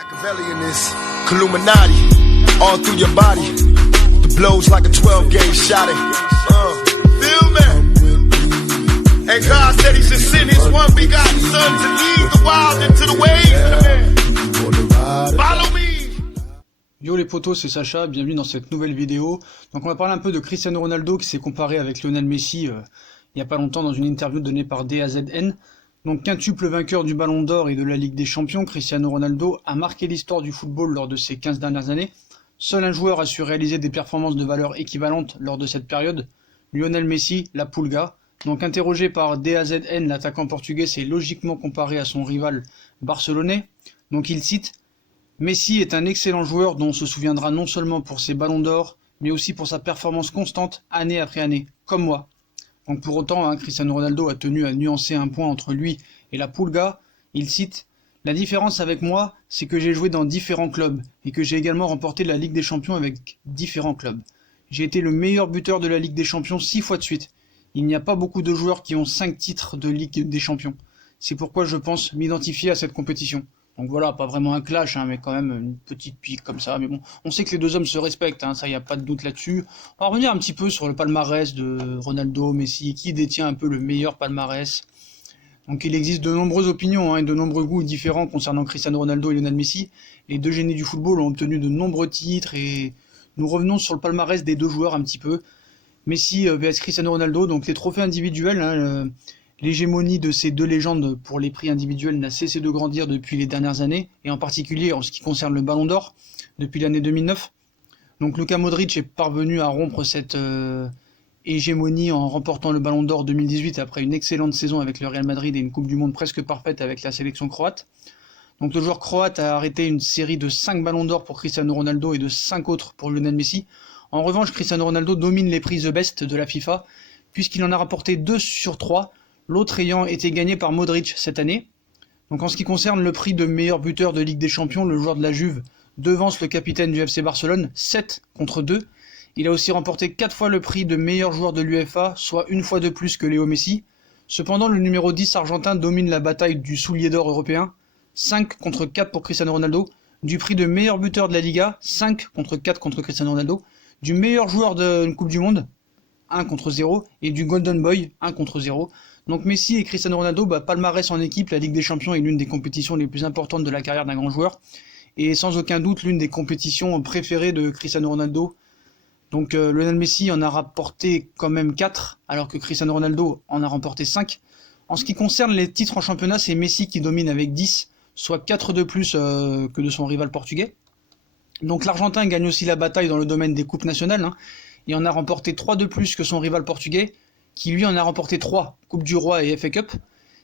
Machiavellianist, Illuminati, all through your body. The blows like a 12-gauge shot. Feel me? And God said He should send His one begotten Son to lead the wild into the ways. Follow me. Yo les potos, c'est Sacha, bienvenue dans cette nouvelle vidéo. Donc on va parler un peu de Cristiano Ronaldo qui s'est comparé avec Lionel Messi il y a pas longtemps dans une interview donnée par DAZN. Donc quintuple vainqueur du Ballon d'Or et de la Ligue des Champions, Cristiano Ronaldo a marqué l'histoire du football lors de ces 15 dernières années. Seul un joueur a su réaliser des performances de valeur équivalente lors de cette période, Lionel Messi, la Pulga. Donc interrogé par DAZN, l'attaquant portugais s'est logiquement comparé à son rival barcelonais. Donc il cite « Messi est un excellent joueur dont on se souviendra non seulement pour ses ballons d'or, mais aussi pour sa performance constante année après année, comme moi. » Donc pour autant, Cristiano Ronaldo a tenu à nuancer un point entre lui et la Pulga. Il cite « La différence avec moi, c'est que j'ai joué dans différents clubs et que j'ai également remporté la Ligue des Champions avec différents clubs. J'ai été le meilleur buteur de la Ligue des Champions 6 fois de suite. Il n'y a pas beaucoup de joueurs qui ont 5 titres de Ligue des Champions. C'est pourquoi je pense m'identifier à cette compétition. » Donc voilà, pas vraiment un clash, mais quand même une petite pique comme ça. Mais bon, on sait que les deux hommes se respectent, ça y a pas de doute là-dessus. On va revenir un petit peu sur le palmarès de Ronaldo, Messi, qui détient un peu le meilleur palmarès. Donc il existe de nombreuses opinions et de nombreux goûts différents concernant Cristiano Ronaldo et Lionel Messi. Les deux génies du football ont obtenu de nombreux titres et nous revenons sur le palmarès des deux joueurs un petit peu. Messi vs Cristiano Ronaldo, donc les trophées individuels, l'hégémonie de ces deux légendes pour les prix individuels n'a cessé de grandir depuis les dernières années, et en particulier en ce qui concerne le Ballon d'Or, depuis l'année 2009. Donc Luka Modric est parvenu à rompre cette hégémonie en remportant le Ballon d'Or 2018 après une excellente saison avec le Real Madrid et une Coupe du Monde presque parfaite avec la sélection croate. Donc le joueur croate a arrêté une série de 5 Ballons d'Or pour Cristiano Ronaldo et de 5 autres pour Lionel Messi. En revanche, Cristiano Ronaldo domine les prix The Best de la FIFA, puisqu'il en a rapporté 2 sur 3, l'autre ayant été gagné par Modric cette année. Donc en ce qui concerne le prix de meilleur buteur de Ligue des Champions, le joueur de la Juve devance le capitaine du FC Barcelone, 7 contre 2. Il a aussi remporté 4 fois le prix de meilleur joueur de l'UEFA, soit une fois de plus que Léo Messi. Cependant, le numéro 10 argentin domine la bataille du soulier d'or européen, 5 contre 4 pour Cristiano Ronaldo. Du prix de meilleur buteur de la Liga, 5 contre 4 contre Cristiano Ronaldo. Du meilleur joueur d'une Coupe du Monde, 1 contre 0. Et du Golden Boy, 1 contre 0. Donc Messi et Cristiano Ronaldo, palmarès en équipe, la Ligue des Champions est l'une des compétitions les plus importantes de la carrière d'un grand joueur. Et sans aucun doute l'une des compétitions préférées de Cristiano Ronaldo. Donc Lionel Messi en a rapporté quand même 4, alors que Cristiano Ronaldo en a remporté 5. En ce qui concerne les titres en championnat, c'est Messi qui domine avec 10, soit 4 de plus que de son rival portugais. Donc l'Argentin gagne aussi la bataille dans le domaine des coupes nationales, et en a remporté 3 de plus que son rival portugais, qui lui en a remporté 3, Coupe du Roi et FA Cup.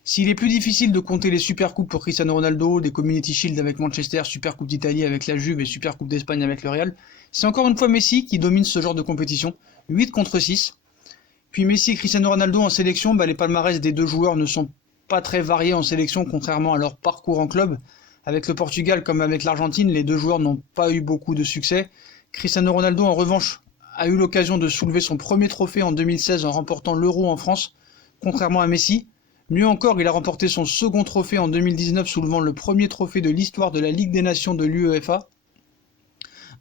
S'il est plus difficile de compter les Supercoupes pour Cristiano Ronaldo, des Community Shield avec Manchester, Supercoupe d'Italie avec la Juve et Supercoupe d'Espagne avec le Real, c'est encore une fois Messi qui domine ce genre de compétition, 8 contre 6. Puis Messi et Cristiano Ronaldo en sélection, les palmarès des deux joueurs ne sont pas très variés en sélection contrairement à leur parcours en club. Avec le Portugal comme avec l'Argentine, les deux joueurs n'ont pas eu beaucoup de succès. Cristiano Ronaldo en revanche a eu l'occasion de soulever son premier trophée en 2016 en remportant l'Euro en France, contrairement à Messi. Mieux encore, il a remporté son second trophée en 2019, soulevant le premier trophée de l'histoire de la Ligue des Nations de l'UEFA.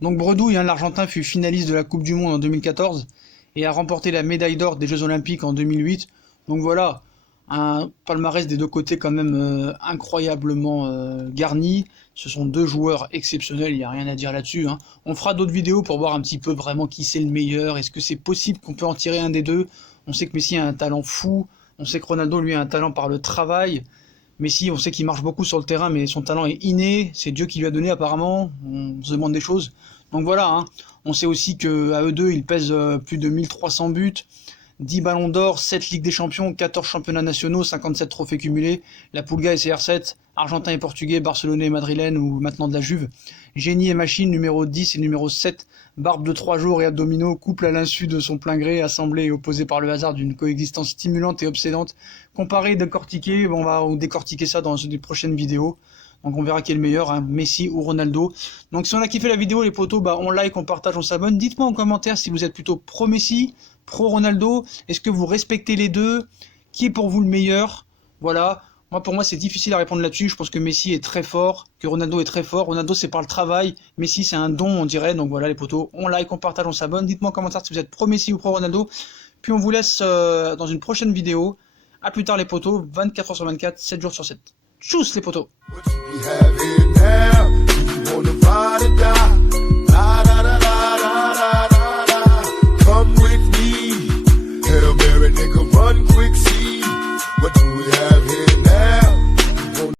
Donc bredouille, l'Argentin fut finaliste de la Coupe du Monde en 2014 et a remporté la médaille d'or des Jeux Olympiques en 2008. Donc voilà, un palmarès des deux côtés quand même incroyablement garni. Ce sont deux joueurs exceptionnels, il n'y a rien à dire là-dessus. On fera d'autres vidéos pour voir un petit peu vraiment qui c'est le meilleur. Est-ce que c'est possible qu'on peut en tirer un des deux? On sait que Messi a un talent fou, on sait que Ronaldo lui a un talent par le travail. Messi, on sait qu'il marche beaucoup sur le terrain, mais son talent est inné, c'est Dieu qui lui a donné apparemment, on se demande des choses. Donc voilà, on sait aussi qu'à eux deux, ils pèsent plus de 1300 buts, 10 ballons d'or, 7 Ligues des Champions, 14 championnats nationaux, 57 trophées cumulés, la Pulga et CR7, Argentin et Portugais, Barcelonais et Madrilène ou maintenant de la Juve, Génie et Machine, numéro 10 et numéro 7, barbe de 3 jours et abdominaux, couple à l'insu de son plein gré, assemblé et opposé par le hasard d'une coexistence stimulante et obsédante, comparé et décortiqué, on va décortiquer ça dans une prochaine vidéo. Donc on verra qui est le meilleur, Messi ou Ronaldo. Donc si on a kiffé la vidéo les potos, on like, on partage, on s'abonne. Dites-moi en commentaire si vous êtes plutôt pro Messi, pro Ronaldo. Est-ce que vous respectez les deux? Qui est pour vous le meilleur? Voilà. Pour moi, c'est difficile à répondre là-dessus. Je pense que Messi est très fort, que Ronaldo est très fort. Ronaldo, c'est par le travail. Messi, c'est un don, on dirait. Donc voilà, les potos, on like, on partage, on s'abonne. Dites-moi en commentaire si vous êtes pro Messi ou pro Ronaldo. Puis on vous laisse dans une prochaine vidéo. À plus tard, les potos. 24h sur 24, 7 jours sur 7. Tchuss, les potos.